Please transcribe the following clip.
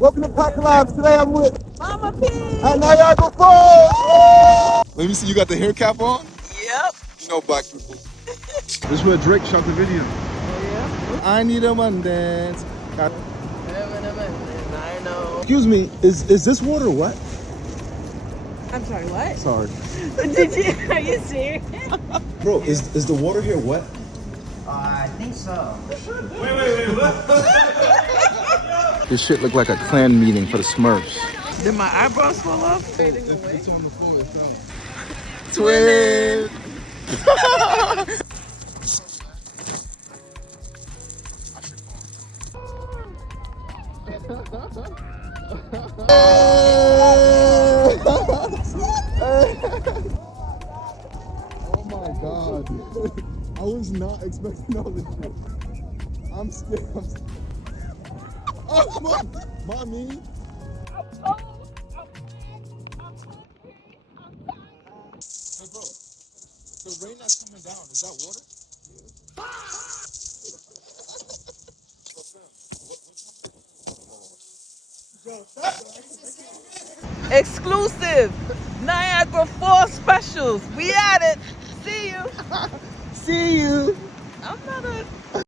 Welcome to PatCollabs. Today I'm with Mama P. at Niagara Falls. Let me see, you got the hair cap on? Yep. You know black people. This is where Drake shot the video. Oh, I need a one dance. yeah. I know. Excuse me, is this water wet? I'm sorry, what? Sorry. Did you? Are you serious? Bro, is the water here wet? I think so. Wait, what? This shit look like a clan meeting for the Smurfs. Did my eyebrows fall off? It's on the floor, it's done. Twin! Oh my god. I was not expecting all this shit. I'm scared. Oh, mommy. Hey, bro. The rain that's coming down, is that water? Exclusive Niagara Falls specials. We at it. See you. See you. I'm not a